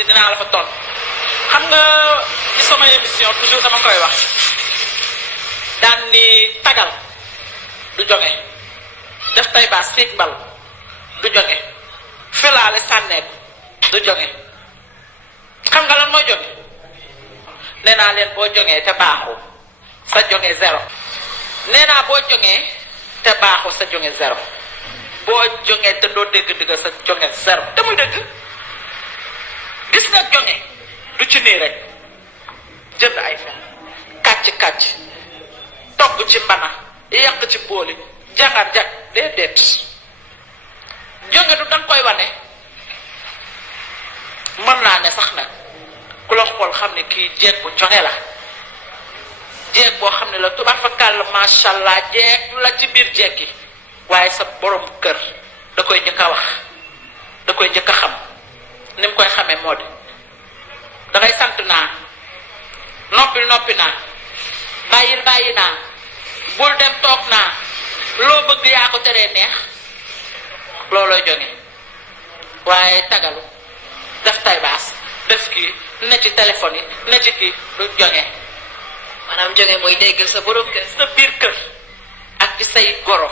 si dinaa la fa ton xam nga ci sama émission toujours dama koy wax daan ni tagal du jonge def tay baas siig mbal du jonge filaale sànneeku du jonge xam nga lan mooy jonge nee naa leen boo jongee te baaxu sa jonge zéro nee naa boo jongee te baaxu sa jonge zéro boo jongee te doo dégg digga sa jonge zéro te muy dëgg gis nga jonge du ci nii rek jënd ay fen kàcc togg ci mbana yàq ci booli jangar jag déedéet jonge du danga koy wane mën naa ne sax nag ku la xool xam ne kii jeeg bu jonge la jeeg boo xam ne la tubaab fa kàll masha Allah jeeg la ci biir jeeg yi waaye sa borom kër da koy njëkk a wax da koy njëkk a xam ni mu koy xamee moo di dangay sant naa noppi naa bàyyi naa bul dem toog naa loo bëgg yaa ko teree neex loolooy jonge waaye tagalu def tay baas def kii ne ci téléphone yi ne ci kii du jonge maanaam jonge mooy déggal sa borom kër sa biir kër ak ci say goro